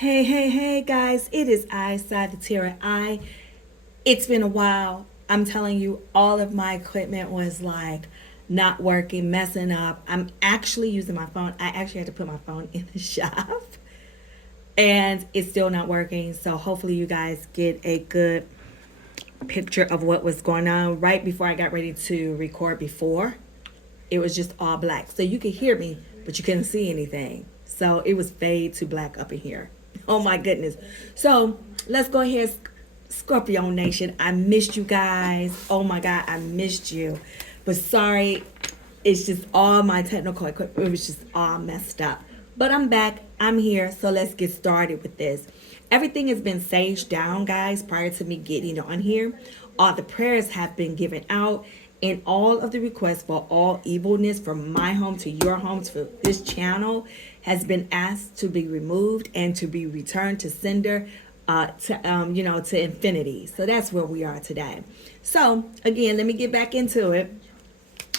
Hey, guys, it is I, Side the Terror. It's been a while. I'm telling you, all of my equipment was like not working, messing up. I'm actually using my phone. I actually had to put my phone in the shop and it's still not working. So hopefully, you guys get a good picture of what was going on right before I got ready to record. Before it was just all black. So you could hear me, but you couldn't see anything. So it was fade to black up in here. Oh my goodness. So let's go ahead, Scorpio Nation. I missed you guys. Oh my God, I missed you. But sorry, it's just all my technical equipment. It was just all messed up. But I'm back. I'm here. So let's get started with this. Everything has been saged down, guys, prior to me getting on here. All the prayers have been given out, and all of the requests for all evilness from my home to your homes for this channel has been asked to be removed and to be returned to sender, to infinity. So that's where we are today. So again, let me get back into it.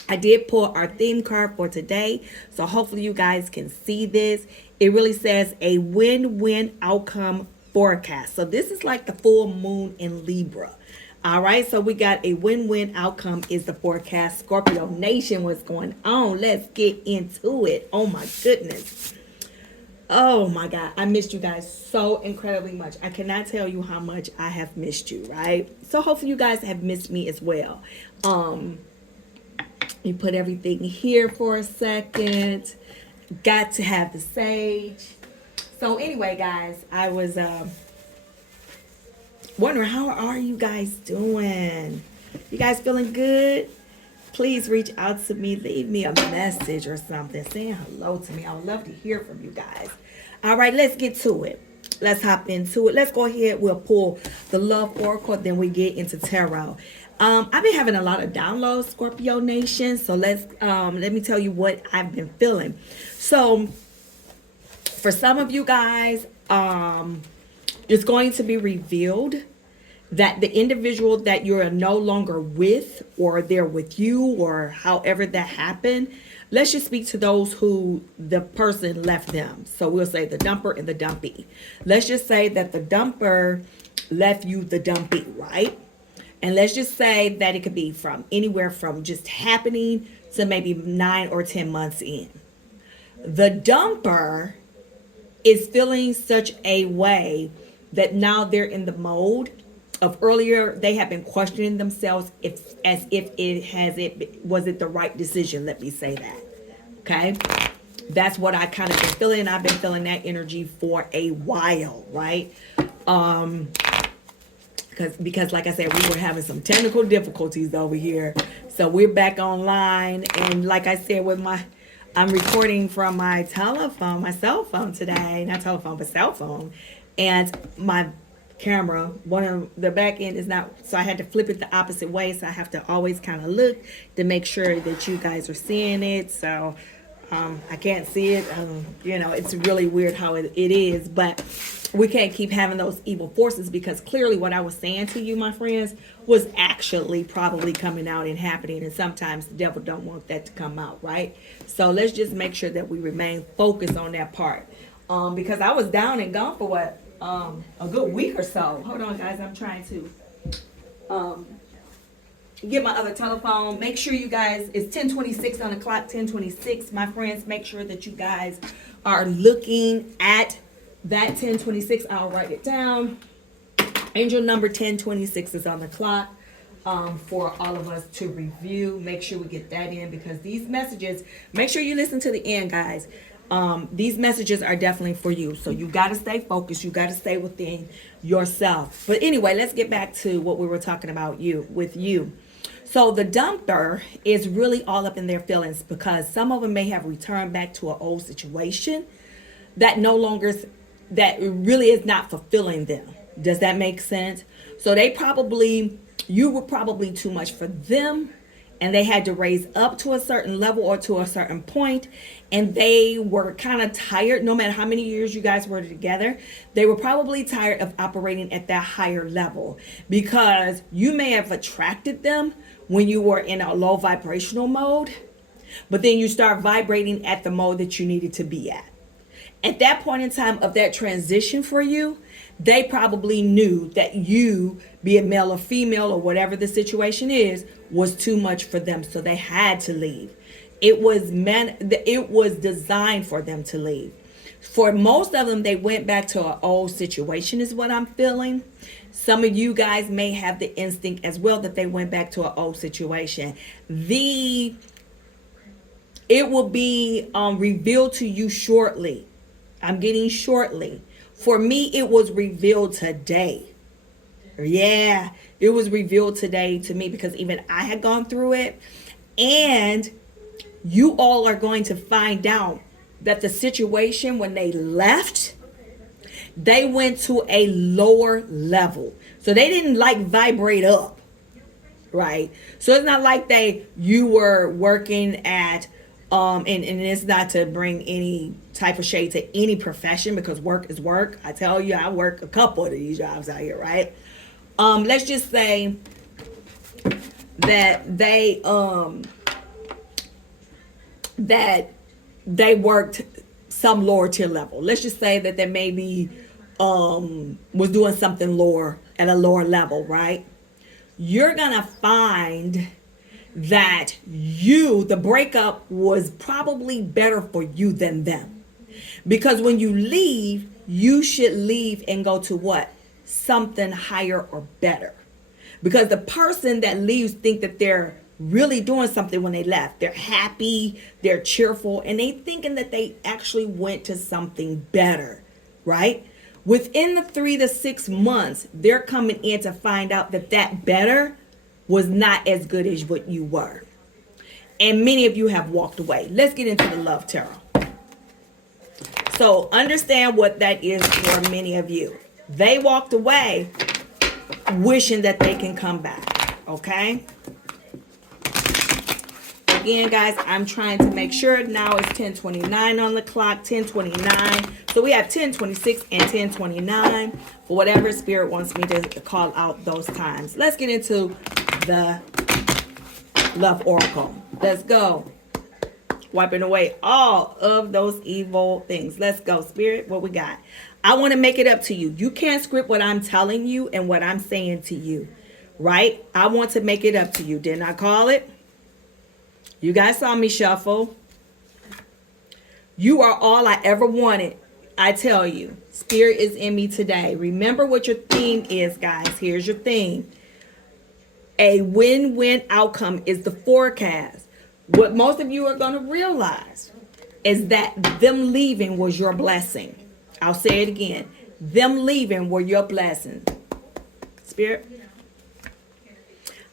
I did pull our theme card for today, so hopefully you guys can see this. It really says a win-win outcome forecast. So this is like the full moon in Libra. All right, so we got a win-win outcome is the forecast. Scorpio Nation, what's going on? Let's get into it. Oh my goodness. Oh my God, I missed you guys so incredibly much. I cannot tell you how much I have missed you, right? So hopefully you guys have missed me as well. You put everything here for a second. Got to have the sage. So anyway, guys, I was wondering, how are you guys doing? You guys feeling good? Please reach out to me. Leave me a message or something saying hello to me. I would love to hear from you guys. All right, let's get to it. Let's hop into it. Let's go ahead. We'll pull the love oracle, then we get into tarot. I've been having a lot of downloads, Scorpio Nation. So let me tell you what I've been feeling. So for some of you guys, it's going to be revealed that the individual that you're no longer with, or they're with you, or however that happened, let's just speak to those who the person left them. So we'll say the dumper and the dumpy. Let's just say that the dumper left you the dumpy, right? And let's just say that it could be from anywhere from just happening to maybe 9 or 10 months in. The dumper is feeling such a way that now they're in the mode of earlier they have been questioning themselves if was it the right decision. Let me say that. Okay. That's what I kind of been feeling. I've been feeling that energy for a while, right? Because like I said, we were having some technical difficulties over here. So we're back online. And like I said, I'm recording from my telephone, my cell phone today. Not telephone, but cell phone. And my camera, one of the back end is not, so I had to flip it the opposite way. So I have to always kind of look to make sure that you guys are seeing it. So I can't see it. It's really weird how it is, but we can't keep having those evil forces, because clearly what I was saying to you, my friends, was actually probably coming out and happening. And sometimes the devil don't want that to come out, right? So let's just make sure that we remain focused on that part. Because I was down and gone for what? A good week or so. Hold on, guys. I'm trying to get my other telephone. Make sure you guys, it's 10:26 on the clock, 10:26. My friends, make sure that you guys are looking at that 10:26. I'll write it down. Angel number 1026 is on the clock for all of us to review. Make sure we get that in, because these messages, make sure you listen to the end, guys. These messages are definitely for you. So you got to stay focused. You got to stay within yourself. But anyway, let's get back to what we were talking about with you. So the dumper is really all up in their feelings, because some of them may have returned back to an old situation that that really is not fulfilling them. Does that make sense? So you were probably too much for them, and they had to raise up to a certain level or to a certain point, and they were kind of tired. No matter how many years you guys were together, they were probably tired of operating at that higher level, because you may have attracted them when you were in a low vibrational mode, but then you start vibrating at the mode that you needed to be at. At that point in time of that transition for you, they probably knew that you, be it male or female or whatever the situation is, was too much for them. So they had to leave. It was designed for them to leave. For most of them, they went back to an old situation, is what I'm feeling. Some of you guys may have the instinct as well that they went back to an old situation. It will be revealed to you shortly. I'm getting shortly. For me, it was revealed today. Yeah, it was revealed today to me because even I had gone through it. And you all are going to find out that the situation when they left, they went to a lower level. So they didn't like vibrate up, right? So it's not like you were working at and it's not to bring any type of shade to any profession because work is work. I tell you, I work a couple of these jobs out here, right? Let's just say that they worked some lower tier level. Let's just say that they maybe was doing something lower at a lower level, right? You're gonna find that the breakup was probably better for you than them. Because when you leave, you should leave and go to what? Something higher or better. Because the person that leaves think that they're really doing something when they left. They're happy, they're cheerful, and they thinking that they actually went to something better, right? Within the 3 to 6 months, they're coming in to find out that better was not as good as what you were. And many of you have walked away. Let's get into the love tarot. So understand what that is for many of you. They walked away wishing that they can come back, okay? Again, guys, I'm trying to make sure now it's 10:29 on the clock, 10:29. So we have 10:26 and 10:29 for whatever spirit wants me to call out those times. Let's get into the love oracle. Let's go. Wiping away all of those evil things. Let's go, spirit. What we got? I want to make it up to you. You can't script what I'm telling you and what I'm saying to you, right? I want to make it up to you. Didn't I call it? You guys saw me shuffle. You are all I ever wanted. I tell you, spirit is in me today. Remember what your theme is, guys. Here's your theme. A win-win outcome is the forecast. What most of you are going to realize is that them leaving was your blessing. I'll say it again. Them leaving were your blessing. Spirit,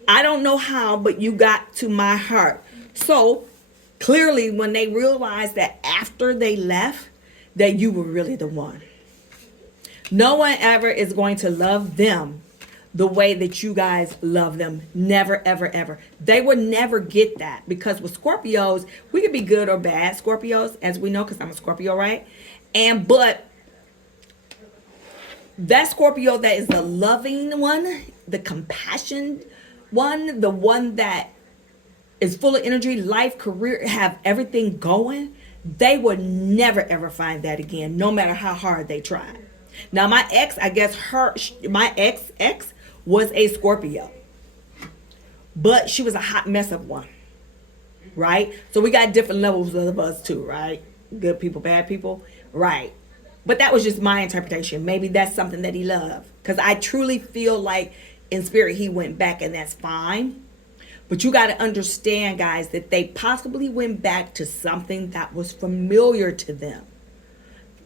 I don't know how, but you got to my heart. So clearly when they realized that after they left, that you were really the one. No one ever is going to love them the way that you guys love them. Never, ever, ever. They would never get that because with Scorpios, we could be good or bad Scorpios, as we know, because I'm a Scorpio, right? But that Scorpio that is the loving one, the compassion one, the one that is full of energy, life, career, have everything going, they would never ever find that again, no matter how hard they tried. Now my ex, I guess my ex was a Scorpio, but she was a hot mess of one, right? So we got different levels of us too, right? Good people, bad people, right? But that was just my interpretation. Maybe that's something that he loved, because I truly feel like in spirit he went back, and that's fine. But you got to understand, guys, that they possibly went back to something that was familiar to them.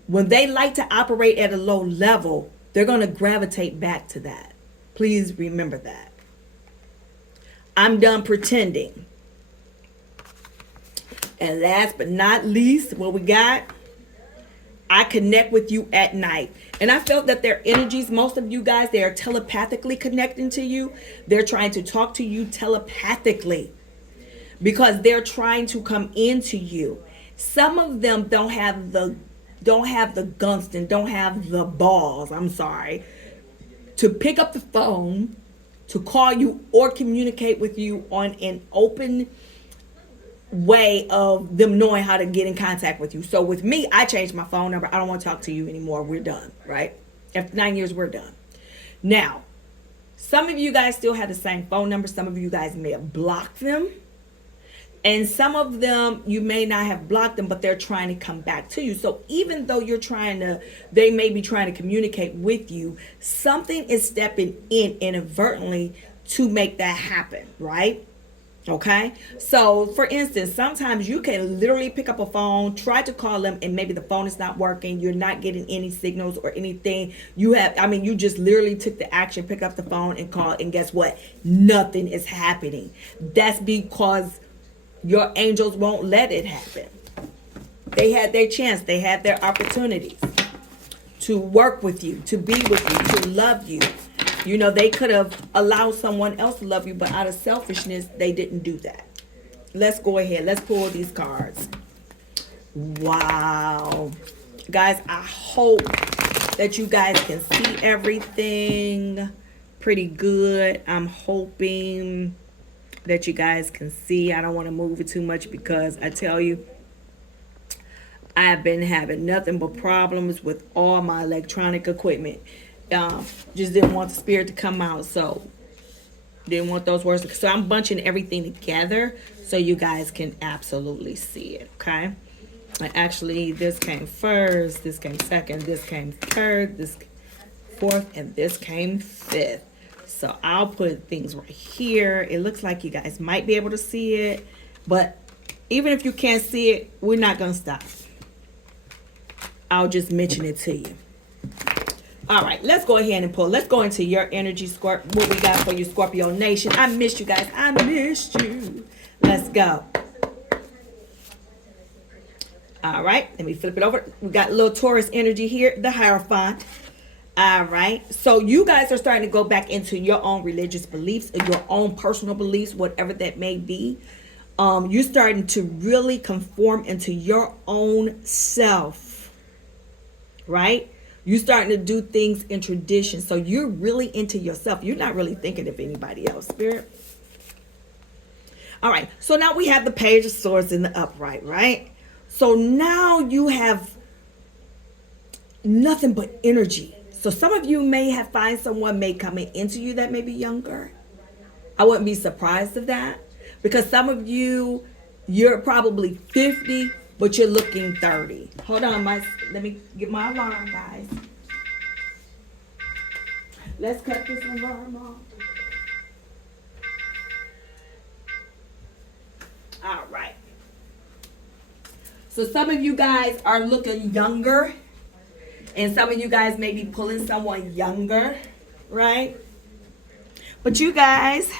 When they like to operate at a low level, they're going to gravitate back to that. Please remember that. I'm done pretending. And last but not least, what we got? I connect with you at night. And I felt that their energies, most of you guys, they are telepathically connecting to you. They're trying to talk to you telepathically because they're trying to come into you. Some of them don't have the gunston, don't have the balls, I'm sorry, to pick up the phone, to call you or communicate with you on an open way of them knowing how to get in contact with you. So with me, I changed my phone number. I don't want to talk to you anymore. We're done, right? After 9 years, we're done. Now, some of you guys still have the same phone number. Some of you guys may have blocked them. And some of them, you may not have blocked them, but they're trying to come back to you. So even though they may be trying to communicate with you, something is stepping in inadvertently to make that happen, right? Okay. So for instance, sometimes you can literally pick up a phone, try to call them, and maybe the phone is not working. You're not getting any signals or anything. You just literally took the action, pick up the phone and call, and guess what? Nothing is happening. That's because your angels won't let it happen. They had their chance. They had their opportunities to work with you, to be with you, to love you. You know, they could have allowed someone else to love you, but out of selfishness, they didn't do that. Let's go ahead. Let's pull these cards. Wow. Guys, I hope that you guys can see everything pretty good. I'm hoping that you guys can see. I don't want to move it too much because I tell you, I've been having nothing but problems with all my electronic equipment. Just didn't want the spirit to come out, so didn't want those words. So I'm bunching everything together so you guys can absolutely see it, okay? And actually, this came first, this came second, this came third, this fourth, and this came fifth. So I'll put things right here. It looks like you guys might be able to see it, but even if you can't see it, we're not going to stop. I'll just mention it to you. All right, let's go ahead and pull. Let's go into your energy, Scorpio. What we got for you, Scorpio Nation. I missed you guys. I missed you. Let's go. All right, let me flip it over. We got a little Taurus energy here, the Hierophant. All right, so you guys are starting to go back into your own religious beliefs, your own personal beliefs, whatever that may be. You're starting to really conform into your own self, right? You're starting to do things in tradition. So you're really into yourself. You're not really thinking of anybody else, Spirit. All right. So now we have the Page of Swords in the upright, right? So now you have nothing but energy. So some of you may have find someone may coming into you that may be younger. I wouldn't be surprised of that. Because some of you, you're probably 50, but you're looking 30. Hold on, let me get my alarm, guys. Let's cut this alarm off. All right. So some of you guys are looking younger. And some of you guys may be pulling someone younger, right? But you guys,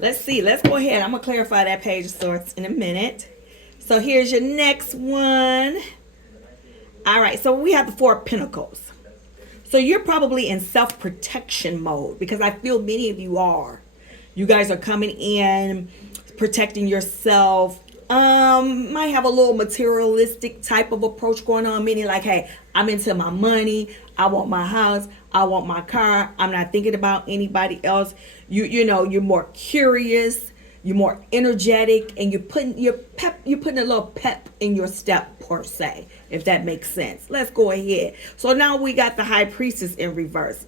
let's see. Let's go ahead. I'm going to clarify that Page of Swords in a minute. So here's your next one. All right. So we have the Four of Pentacles. So you're probably in self-protection mode because I feel many of you are. You guys are coming in, protecting yourself. Might have a little materialistic type of approach going on, meaning like, hey, I'm into my money. I want my house. I want my car. I'm not thinking about anybody else. You know, you're more curious, you're more energetic, and you're putting a little pep in your step per se, if that makes sense. Let's go ahead. So now we got the High Priestess in reverse.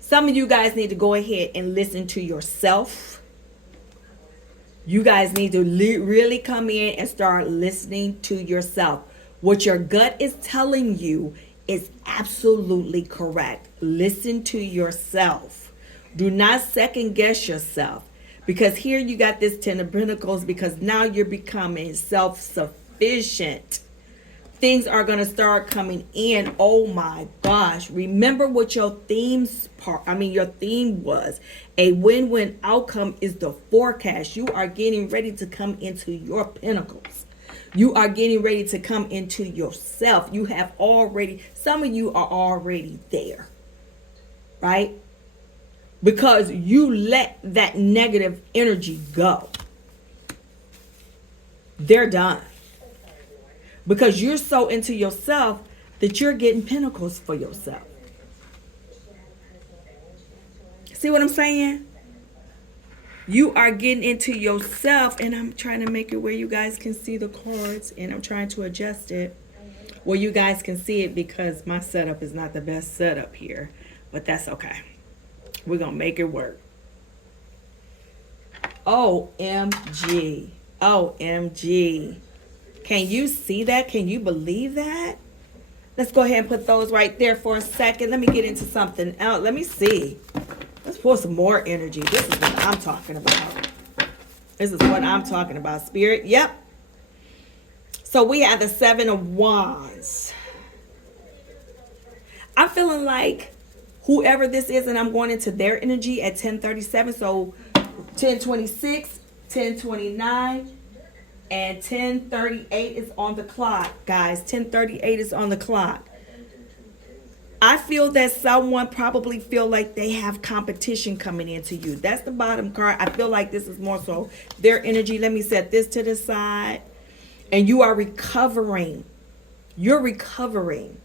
Some of you guys need to go ahead and listen to yourself. You guys need to really come in and start listening to yourself. What your gut is telling you is absolutely correct. Listen to yourself. Do not second guess yourself. Because here you got this Ten of Pentacles, because now you're becoming self-sufficient. Things are going to start coming in. Oh my gosh. Remember what your theme was. A win-win outcome is the forecast. You are getting ready to come into your pentacles. You are getting ready to come into yourself. You have already, some of you are already there, right? Because you let that negative energy go. They're done. Because you're so into yourself that you're getting pentacles for yourself. See what I'm saying? You are getting into yourself, and I'm trying to make it where you guys can see the cards, and I'm trying to adjust it where you guys can see it because my setup is not the best setup here, but that's okay. We're going to make it work. OMG. OMG. Can you see that? Can you believe that? Let's go ahead and put those right there for a second. Let me get into something else. Let me see. Let's pour some more energy. This is what I'm talking about. This is what I'm talking about. Spirit. Yep. So we have the 7 of Wands. I'm feeling like whoever this is, and I'm going into their energy at 10:37. So 10:26, 10:29, and 10:38 is on the clock, guys. 10:38 is on the clock. I feel that someone probably feel like they have competition coming into you. That's the bottom card. I feel like this is more so their energy. Let me set this to the side. And you are recovering. You're recovering.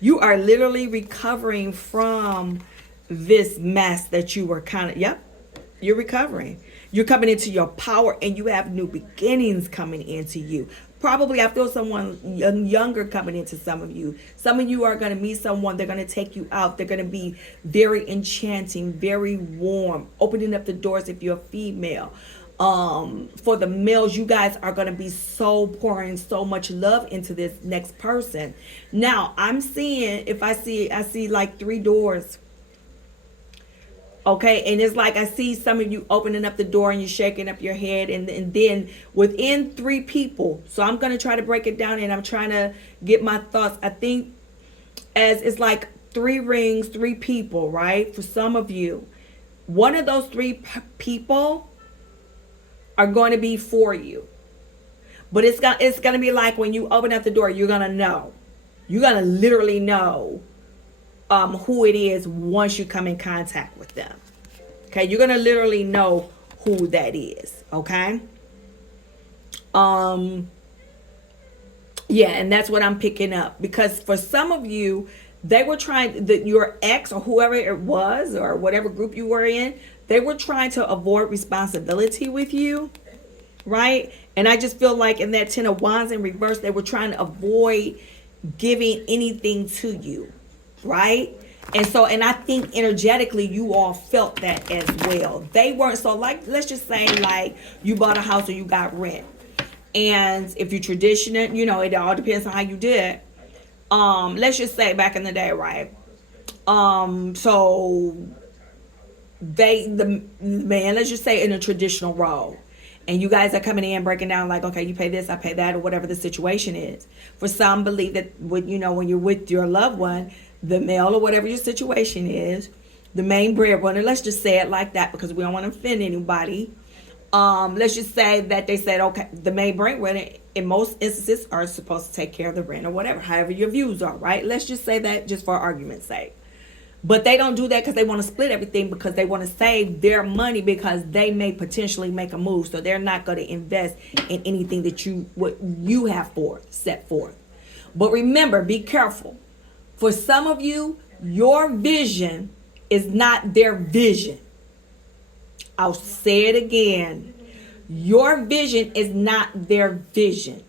You are literally recovering from this mess that you were yep, you're recovering. You're coming into your power, and you have new beginnings coming into you. Probably I feel someone younger coming into some of you. Some of you are going to meet someone. They're going to take you out. They're going to be very enchanting, very warm, opening up the doors if you're a female. For the males, you guys are going to be so pouring so much love into this next person. Now, I'm seeing, I see like 3 doors. Okay, and it's like I see some of you opening up the door and you're shaking up your head, and then within 3 people. So I'm going to try to break it down, and I'm trying to get my thoughts. I think as it's like 3 rings, 3 people, right? For some of you, one of those 3 people are going to be for you. But it's going to be like when you open up the door, you're going to know. You're going to literally know who it is once you come in contact with them. Okay, you're gonna literally know who that is. Okay. Yeah, and that's what I'm picking up, because for some of you, they were trying your ex or whoever it was or whatever group you were in, they were trying to avoid responsibility with you, right? And I just feel like in that 10 of Wands in reverse, they were trying to avoid giving anything to you. Right? And I think energetically you all felt that as well. They weren't so, like, let's just say like you bought a house or you got rent. And if you traditional, it all depends on how you did. Let's just say back in the day, right? So the man, let's just say in a traditional role. And you guys are coming in breaking down like, okay, you pay this, I pay that, or whatever the situation is. For some believe that when you're with your loved one, the male or whatever your situation is, the main breadwinner, let's just say it like that because we don't want to offend anybody. Let's just say that they said, okay, the main breadwinner in most instances are supposed to take care of the rent or whatever, however your views are, right? Let's just say that just for argument's sake. But they don't do that because they want to split everything, because they want to save their money, because they may potentially make a move. So they're not going to invest in anything that you have set forth. But remember, be careful. For some of you, your vision is not their vision. I'll say it again. Your vision is not their vision.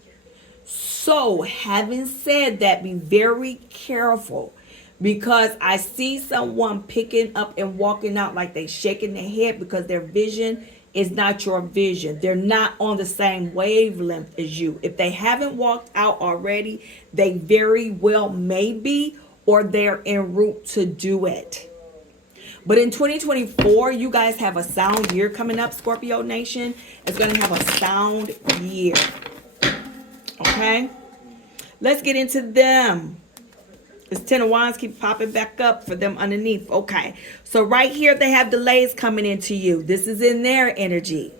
So, having said that, be very careful, because I see someone picking up and walking out like they shaking their head because their vision is not your vision. They're not on the same wavelength as you. If they haven't walked out already, they very well may be, or they're en route to do it. But in 2024, you guys have a sound year coming up, Scorpio Nation. It's going to have a sound year. Okay? Let's get into them. This 10 of Wands keep popping back up for them underneath. Okay. So right here, they have delays coming into you. This is in their energy.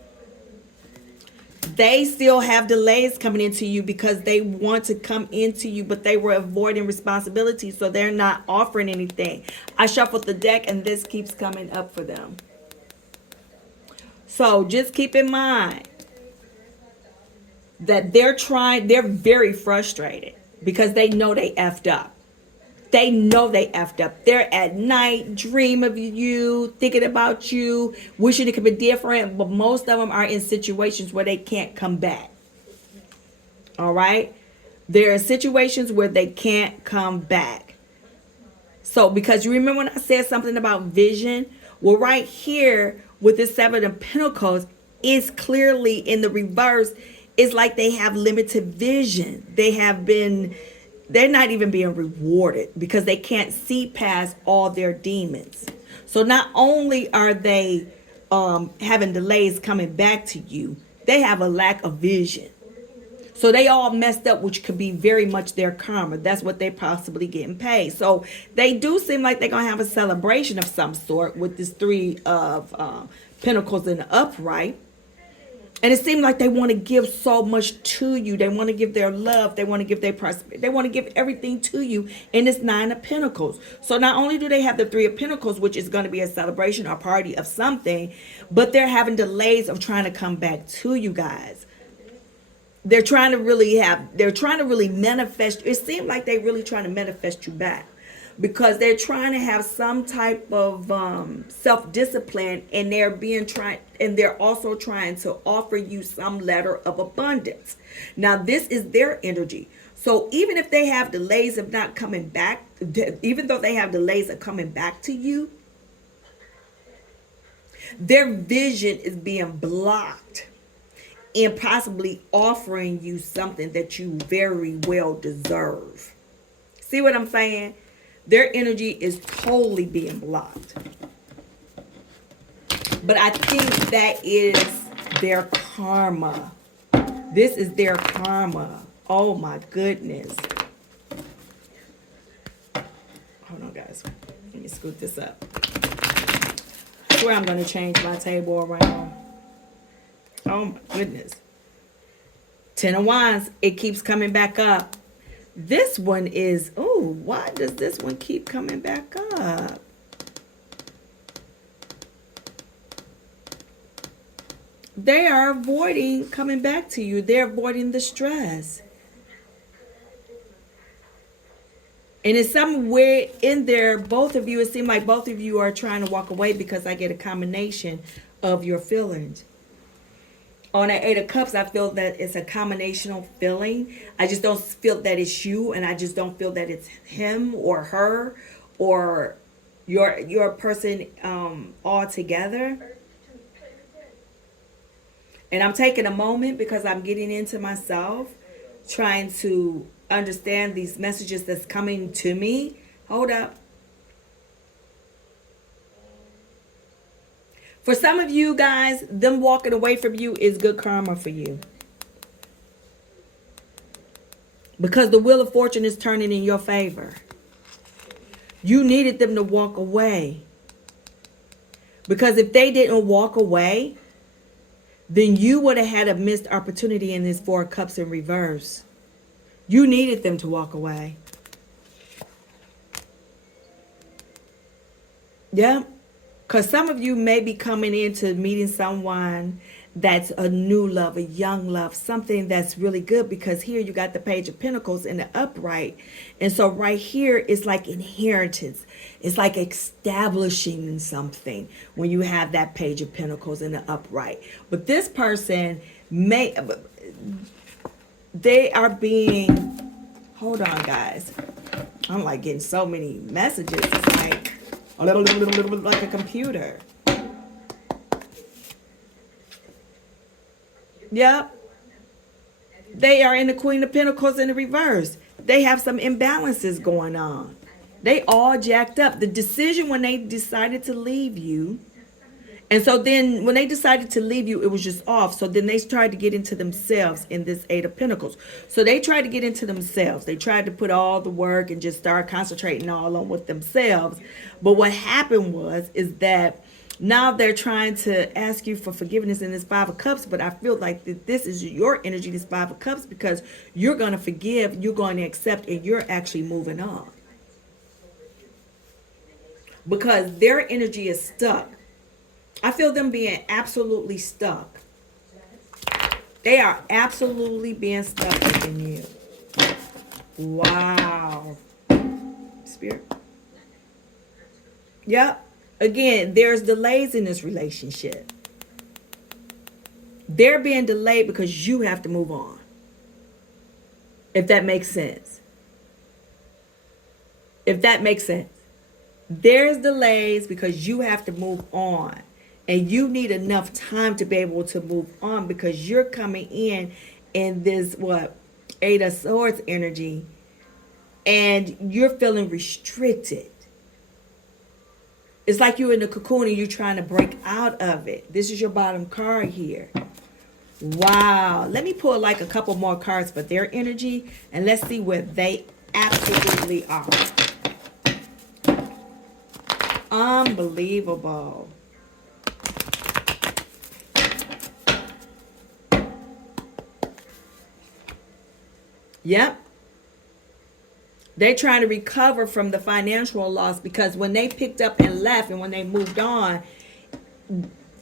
They still have delays coming into you because they want to come into you, but they were avoiding responsibility, so they're not offering anything. I shuffled the deck, and this keeps coming up for them. So just keep in mind that they're very frustrated because they know they effed up. They know they effed up. They're at night, dream of you, thinking about you, wishing it could be different. But most of them are in situations where they can't come back. All right? There are situations where they can't come back. So, because you remember when I said something about vision? Well, right here with the Seven of Pentacles, is clearly in the reverse. It's like they have limited vision. They're not even being rewarded because they can't see past all their demons. So not only are they having delays coming back to you, they have a lack of vision. So they all messed up, which could be very much their karma. That's what they possibly getting paid. So they do seem like they're going to have a celebration of some sort with this Three of Pentacles in the upright. And it seems like they want to give so much to you. They want to give their love. They want to give their prosperity. They want to give everything to you in this Nine of Pentacles. So not only do they have the Three of Pentacles, which is going to be a celebration or party of something, but they're having delays of trying to come back to you guys. They're trying to really manifest. It seems like they're really trying to manifest you back because they're trying to have some type of self-discipline, and they're also trying to offer you some letter of abundance. Now, this is their energy. So even if they have delays of not coming back, even though they have delays of coming back to you, their vision is being blocked and possibly offering you something that you very well deserve. See what I'm saying? Their energy is totally being blocked. But I think that is their karma. This is their karma. Oh my goodness. Hold on, guys. Let me scoot this up. I swear I'm going to change my table around. Oh my goodness. Ten of Wands, it keeps coming back up. This one is, oh, why does this one keep coming back up? They are avoiding coming back to you. They're avoiding the stress. And it's somewhere in there, both of you, it seems like both of you are trying to walk away because I get a combination of your feelings. On that Eight of Cups, I feel that it's a combinational feeling. I just don't feel that it's you, and I just don't feel that it's him or her or your person all together. And I'm taking a moment because I'm getting into myself, trying to understand these messages that's coming to me. Hold up. For some of you guys, them walking away from you is good karma for you. Because the Wheel of Fortune is turning in your favor. You needed them to walk away. Because if they didn't walk away, then you would have had a missed opportunity in this Four of Cups in reverse. You needed them to walk away. Yeah. Because some of you may be coming into meeting someone that's a new love, a young love, something that's really good. Because here you got the Page of Pentacles in the upright. And so right here is like inheritance. It's like establishing something when you have that Page of Pentacles in the upright. But this person they are being, hold on guys. I'm like getting so many messages. It's like a computer. Yep. They are in the Queen of Pentacles in the reverse. They have some imbalances going on. They all jacked up. The decision when they decided to leave you. And so then when they decided to leave you, it was just off. So then they tried to get into themselves in this Eight of Pentacles. So they tried to get into themselves. They tried to put all the work and just start concentrating all on with themselves. But what happened is that now they're trying to ask you for forgiveness in this Five of Cups. But I feel like that this is your energy, this Five of Cups, because you're going to forgive, you're going to accept, and you're actually moving on. Because their energy is stuck. I feel them being absolutely stuck. They are absolutely being stuck in you. Wow. Spirit. Yep. Again, there's delays in this relationship. They're being delayed because you have to move on. If that makes sense. If that makes sense. There's delays because you have to move on. And you need enough time to be able to move on because you're coming in this, Eight of Swords energy. And you're feeling restricted. It's like you're in the cocoon and you're trying to break out of it. This is your bottom card here. Wow. Let me pull like a couple more cards for their energy. And let's see where they absolutely are. Unbelievable. Yep. They're trying to recover from the financial loss because when they picked up and left and when they moved on,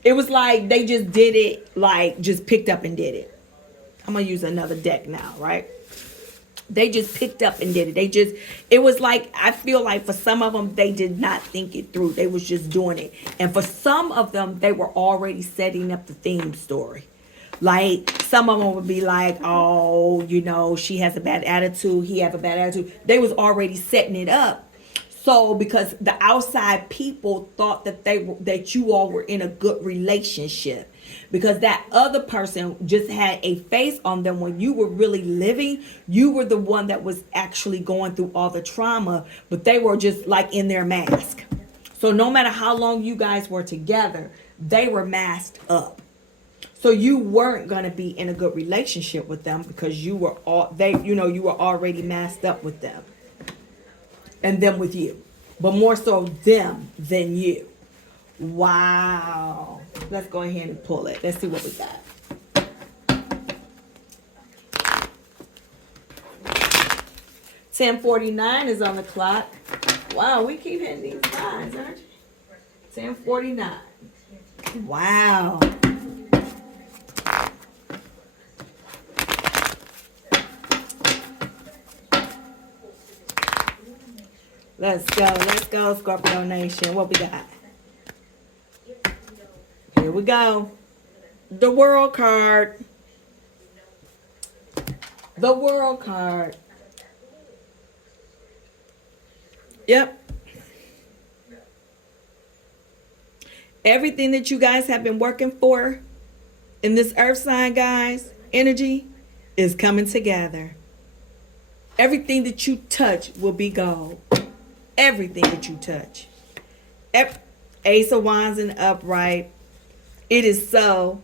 it was like they just did it, like just picked up and did it. I'm going to use another deck now, right? They just picked up and did it. It was like, I feel like for some of them, they did not think it through. They was just doing it. And for some of them, they were already setting up the theme story. Like some of them would be like, oh, she has a bad attitude. He have a bad attitude. They was already setting it up. So because the outside people thought that you all were in a good relationship, because that other person just had a face on them when you were really living. You were the one that was actually going through all the trauma, but they were just like in their mask. So no matter how long you guys were together, they were masked up. So you weren't going to be in a good relationship with them because you were you were already masked up with them. And them with you. But more so them than you. Wow. Let's go ahead and pull it. Let's see what we got. $10:49 is on the clock. Wow, we keep hitting these lines, aren't you? $10:49. Wow. Let's go, Scorpio Nation. What we got? Here we go. The World card. The World card. Yep. Everything that you guys have been working for in this earth sign, guys, energy is coming together. Everything that you touch will be gold. Everything that you touch. Ace of Wands in upright. It is so.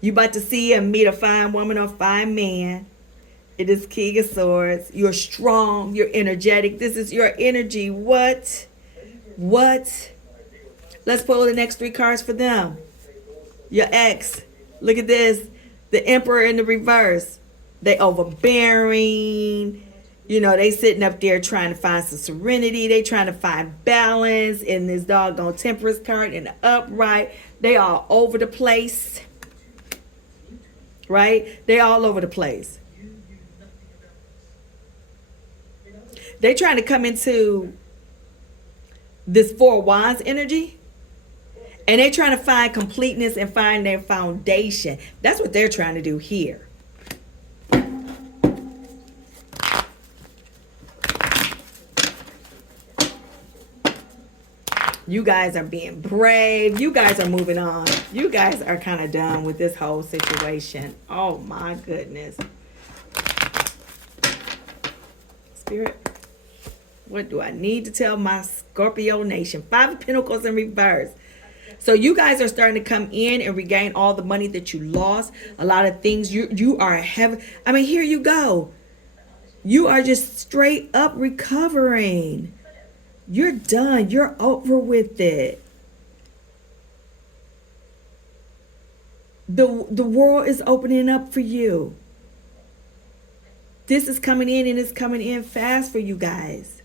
You about to see and meet a fine woman or fine man. It is King of Swords. You're strong. You're energetic. This is your energy. What? Let's pull the next three cards for them. Your ex. Look at this. The Emperor in the reverse. They overbearing. They sitting up there trying to find some serenity. They trying to find balance in this doggone Temperance card in the upright. They all over the place. Right? They all over the place. They trying to come into this Four of Wands energy. And they're trying to find completeness and find their foundation. That's what they're trying to do here. You guys are being brave. You guys are moving on. You guys are kind of done with this whole situation. Oh my goodness. Spirit, what do I need to tell my Scorpio Nation? 5 of Pentacles in reverse. So you guys are starting to come in and regain all the money that you lost. A lot of things you are having. I mean, here you go. You are just straight up recovering. You're done. You're over with it. The world is opening up for you. This is coming in and it's coming in fast for you guys.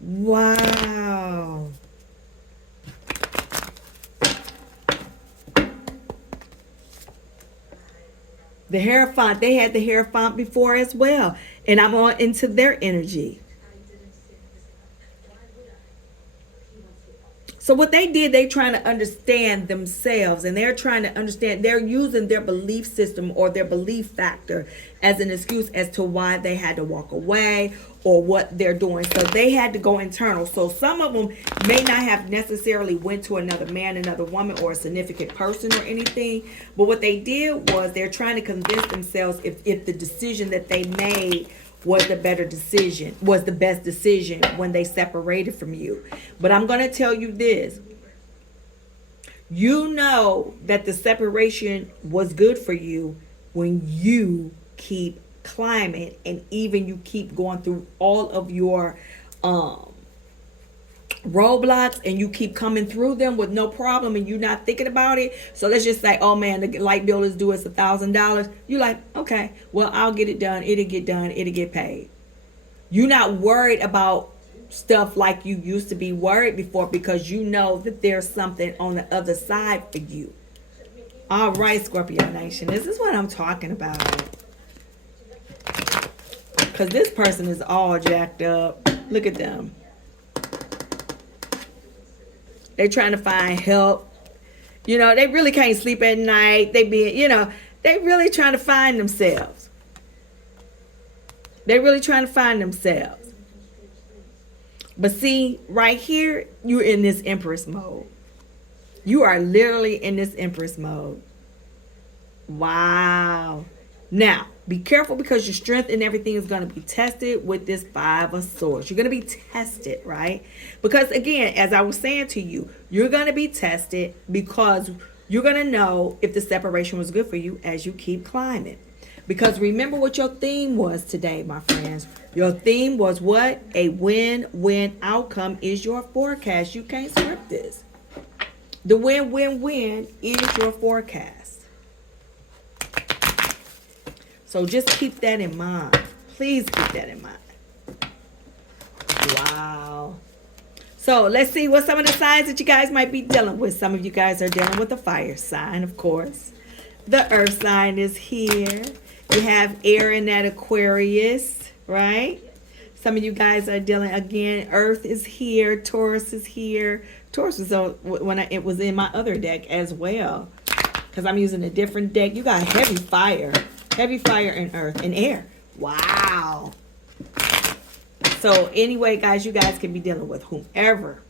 Wow. The Hierophant, they had the Hierophant before as well. And I'm on into their energy. So what they did, they trying to understand themselves, and they're trying to understand, they're using their belief system or their belief factor as an excuse as to why they had to walk away or what they're doing. So they had to go internal. So some of them may not have necessarily went to another man, another woman, or a significant person or anything. But what they did was they're trying to convince themselves if the decision that they made was the better decision, was the best decision when they separated from you. But I'm going to tell you this. You know that the separation was good for you when you keep climbing, and even you keep going through all of your roadblocks, and you keep coming through them with no problem, and you're not thinking about it. So let's just say, oh man, the light bill is due us $1,000. You're like, okay, well, I'll get it done. It'll get done. It'll get paid. You're not worried about stuff like you used to be worried before, because you know that there's something on the other side for you. All right, Scorpio Nation, this is what I'm talking about. Because this person is all jacked up. Look at them. They're trying to find help. You know, they really can't sleep at night. They really trying to find themselves. They're really trying to find themselves. But see, right here, you're in this Empress mode. You are literally in this Empress mode. Wow. Now, be careful, because your strength and everything is going to be tested with this Five of Swords. You're going to be tested, right? Because again, as I was saying to you, you're going to be tested because you're going to know if the separation was good for you as you keep climbing. Because remember what your theme was today, my friends. Your theme was what? A win-win outcome is your forecast. You can't script this. The win-win-win is your forecast. So just keep that in mind. Please keep that in mind. Wow. So let's see what some of the signs that you guys might be dealing with. Some of you guys are dealing with the fire sign, of course. The earth sign is here. You have air in that Aquarius, right? Some of you guys are dealing, again, earth is here. Taurus is here. Taurus was when it was in my other deck as well, because I'm using a different deck. You got heavy fire. Heavy fire and earth and air. Wow. So anyway, guys, you guys can be dealing with whomever.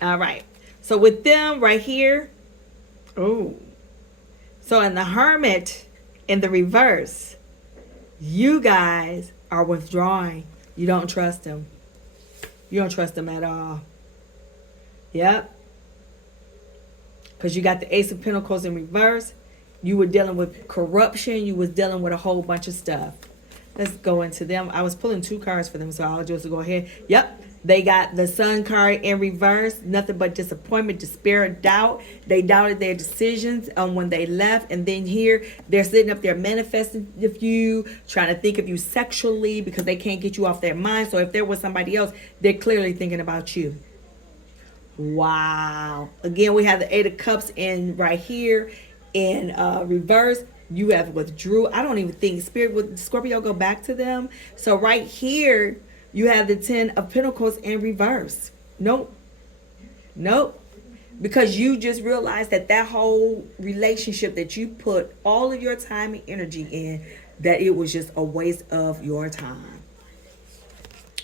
All right. So with them right here. Oh. So in the Hermit, in the reverse, you guys are withdrawing. You don't trust them. You don't trust them at all. Yep. Because you got the Ace of Pentacles in reverse. You were dealing with corruption. You was dealing with a whole bunch of stuff. Let's go into them. I was pulling 2 cards for them, so I'll just go ahead. Yep. They got the Sun card in reverse. Nothing but disappointment, despair, doubt. They doubted their decisions when they left. And then here, they're sitting up there manifesting with you, trying to think of you sexually because they can't get you off their mind. So if there was somebody else, they're clearly thinking about you. Wow. Again, we have the Eight of Cups in right here in reverse. You have withdrew. I don't even think Spirit would Scorpio go back to them. So right here, you have the 10 of Pentacles in reverse. Nope. Nope. Because you just realized that that whole relationship that you put all of your time and energy in, that it was just a waste of your time.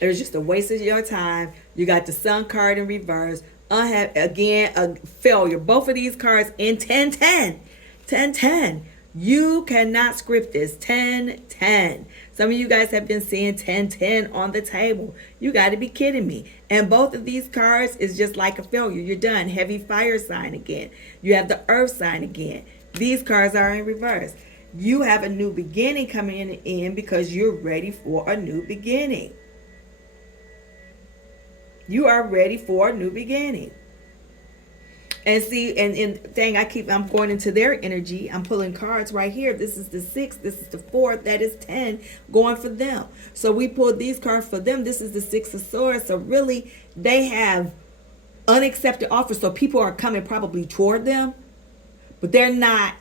It was just a waste of your time. You got the Sun card in reverse. Again, a failure. Both of these cards in 10-10. 10-10. You cannot script this. 10-10. Some of you guys have been seeing 10-10 on the table. You got to be kidding me. And both of these cards is just like a failure. You're done. Heavy fire sign again. You have the earth sign again. These cards are in reverse. You have a new beginning coming in because you're ready for a new beginning. You are ready for a new beginning. And see, and dang, I'm going into their energy. I'm pulling cards right here. This is the 6th. This is the 4th. That is 10 going for them. So we pulled these cards for them. This is the 6 of Swords. So really, they have unaccepted offers. So people are coming probably toward them. but they're not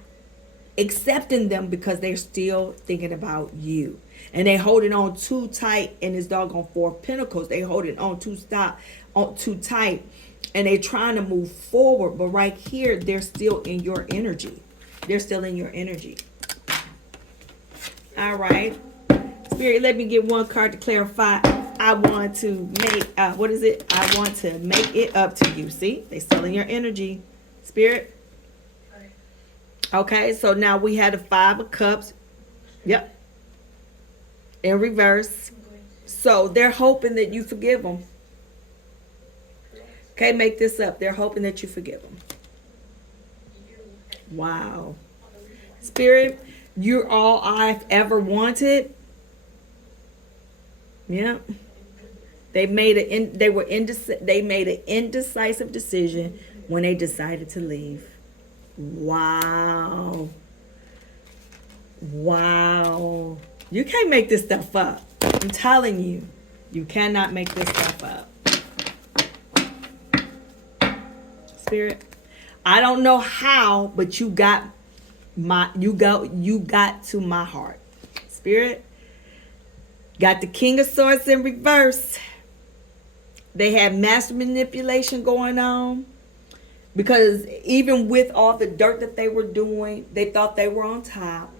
accepting them because they're still thinking about you. And they holding on too tight in this doggone Four of Pentacles. They holding on too tight. And they're trying to move forward. But right here, they're still in your energy. They're still in your energy. All right. Spirit, let me get one card to clarify. I want to make, what is it? I want to make it up to you. See? They're still in your energy. Spirit. Okay, so now we had the Five of Cups. Yep. In reverse. So they're hoping that you forgive them. Okay, make this up. They're hoping that you forgive them. Wow. Spirit, you're all I've ever wanted. Yeah. They made an indecisive decision when they decided to leave. Wow. Wow. You can't make this stuff up. I'm telling you. You cannot make this stuff up. Spirit, I don't know how, but you got to my heart. Spirit, got the King of Swords in reverse. They had master manipulation going on. Because even with all the dirt that they were doing, they thought they were on top.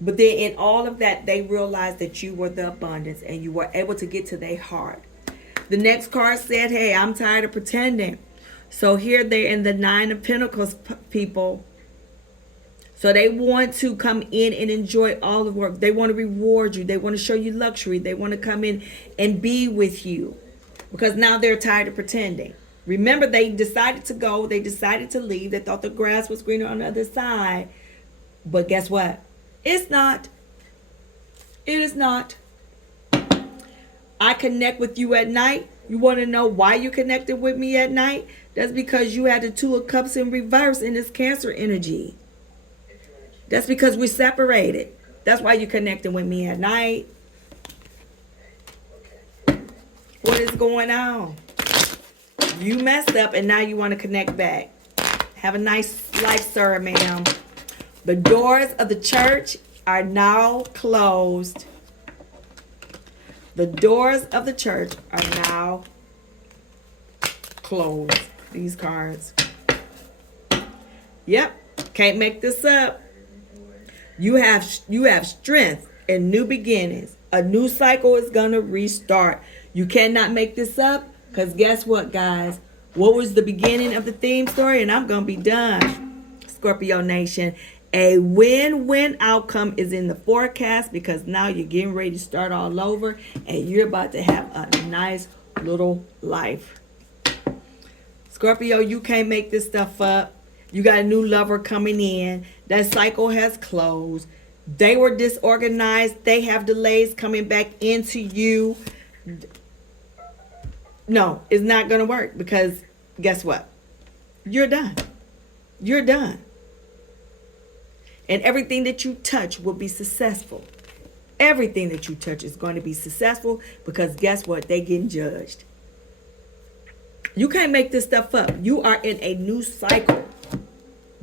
But then in all of that, they realized that you were the abundance and you were able to get to their heart. The next card said, hey, I'm tired of pretending. So here they're in the Nine of Pentacles, people. So they want to come in and enjoy all the work. They want to reward you. They want to show you luxury. They want to come in and be with you. Because now they're tired of pretending. Remember, they decided to go. They decided to leave. They thought the grass was greener on the other side. But guess what? It's not. It is not. I connect with you at night. You want to know why you connected with me at night? That's because you had the Two of Cups in reverse in this Cancer energy. That's because we're separated. That's why you're connecting with me at night. What is going on? You messed up and now you want to connect back. Have a nice life, sir, ma'am. The doors of the church are now closed. The doors of the church are now closed. These cards. Yep. Can't make this up. You have strength and new beginnings. A new cycle is going to restart. You cannot make this up. Because guess what, guys? What was the beginning of the theme story? And I'm going to be done. Scorpio Nation. A win-win outcome is in the forecast because now you're getting ready to start all over. And you're about to have a nice little life. Scorpio, you can't make this stuff up. You got a new lover coming in. That cycle has closed. They were disorganized. They have delays coming back into you. No, it's not going to work because guess what? You're done. You're done. And everything that you touch will be successful. Everything that you touch is going to be successful because guess what? They're getting judged. You can't make this stuff up. You are in a new cycle.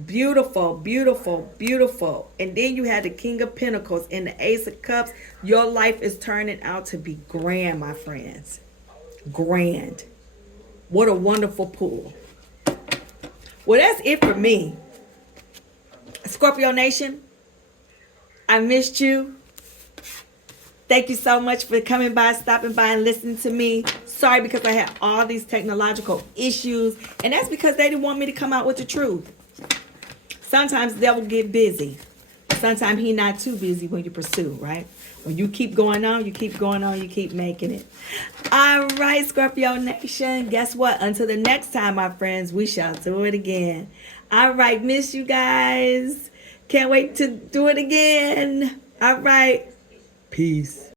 Beautiful, beautiful, beautiful. And then you had the King of Pentacles and the Ace of Cups. Your life is turning out to be grand, my friends. Grand. What a wonderful pool. Well, that's it for me. Scorpio Nation, I missed you. Thank you so much for coming by, stopping by, and listening to me. Sorry because I had all these technological issues. And that's because they didn't want me to come out with the truth. Sometimes the devil get busy. Sometimes he not too busy when you pursue, right? When you keep going on, you keep going on, you keep making it. All right, Scorpio Nation. Guess what? Until the next time, my friends, we shall do it again. All right, miss you guys. Can't wait to do it again. All right. Peace.